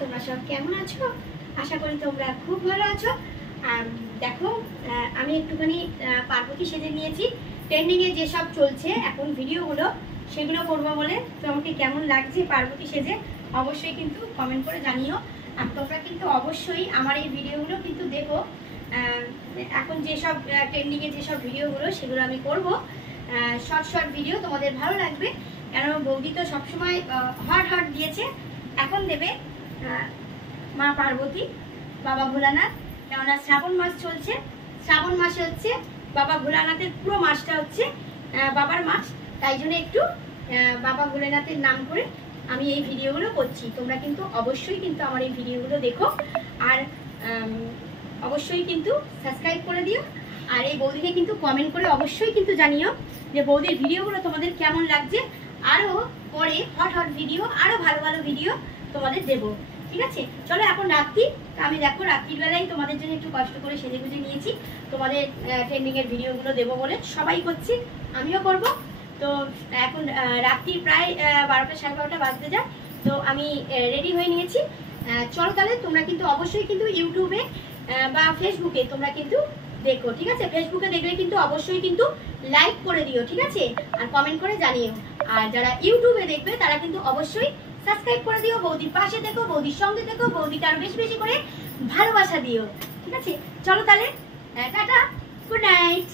তোমরা সব কেমন আছো? আশা করি তোমরা খুব ভালো আছো। দেখো আমি একটুখানি পার্বতী সেজে নিয়েছি। ট্রেন্ডিংয়ে যেসব চলছে এখন ভিডিওগুলো সেগুলো করবো বলে। তোমাকে কেমন লাগছে পার্বতী সেজে অবশ্যই কিন্তু কমেন্ট করে জানিও। আর তোমরা কিন্তু অবশ্যই আমার এই ভিডিওগুলো কিন্তু দেখো। এখন যেসব ট্রেন্ডিংয়ে যেসব ভিডিওগুলো সেগুলো আমি করব। শর্ট ভিডিও তোমাদের ভালো লাগবে, কেন বৌদি তো সবসময় হট দিয়েছে, এখন দেবে মা পার্বতী, বাবা ভোলানাথ। কেননা শ্রাবণ মাস চলছে, শ্রাবণ মাসে হচ্ছে বাবা ভোলানাথের পুরো মাসটা হচ্ছে বাবার মাস, তাই জন্য একটু বাবা ভোলানাথের নাম করে আমি এই ভিডিওগুলো করছি। তোমরা কিন্তু অবশ্যই কিন্তু আমার এই ভিডিওগুলো দেখো, আর অবশ্যই কিন্তু সাবস্ক্রাইব করে দিও। আর এই বৌদিকে কিন্তু কমেন্ট করে অবশ্যই কিন্তু জানিও যে বৌদির ভিডিওগুলো তোমাদের কেমন লাগছে। আরও পরে হট ভিডিও, আরও ভালো ভিডিও তোমাদের দেবো, ঠিক আছে? চলো এখন রাত্রি, আমি দেখো রাত্রির বেলায় তোমাদের জন্য একটু কষ্ট করে সেজে গুজে নিয়েছি তোমাদের ট্রেন্ডিংয়ের ভিডিওগুলো দেবো বলে। সবাই করছি, আমিও করব। তো এখন রাত্রি প্রায় 12টা সাড়ে 12টা বাজতে যায়। তো আমি রেডি হয়ে নিয়েছি। চলো তাহলে তোমরা কিন্তু অবশ্যই কিন্তু ইউটিউবে বা ফেসবুকে তোমরা কিন্তু দেখো, ঠিক আছে? ফেসবুকে দেখলে কিন্তু অবশ্যই কিন্তু লাইক করে দিও, ঠিক আছে? আর কমেন্ট করে জানিও। আর যারা ইউটিউবে দেখবে তারা কিন্তু অবশ্যই সাবস্ক্রাইব করে দিও। বৌদির পাশে দেখো, বৌদির সঙ্গে দেখো, বৌদিকে আরো বেশি করে ভালোবাসা দিও, ঠিক আছে? চলো তাহলে টাটা, গুড নাইট।